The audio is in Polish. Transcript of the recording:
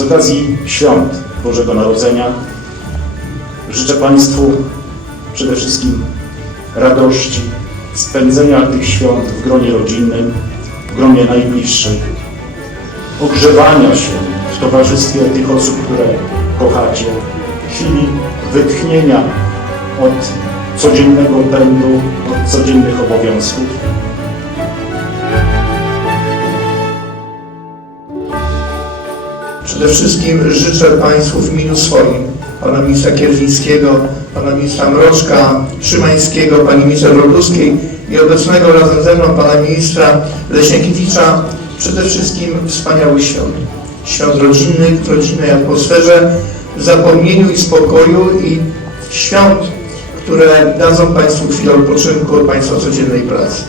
okazji świąt Bożego Narodzenia życzę Państwu przede wszystkim radości, spędzenia tych świąt w gronie rodzinnym, w gronie najbliższych, ogrzewania się w towarzystwie tych osób, które kochacie, chwili wytchnienia od codziennego pędu, od codziennych obowiązków. Przede wszystkim życzę Państwu w imieniu swoim, Pana Ministra Kierwińskiego, Pana Ministra Mroczka, Szymańskiego, Pani Minister Roguskiej i obecnego razem ze mną Pana Ministra Leśniakiewicza przede wszystkim wspaniałych świąt. Świąt rodzinnych, w rodzinnej atmosferze, w zapomnieniu i spokoju i świąt, które dadzą Państwu chwilę odpoczynku od Państwa codziennej pracy.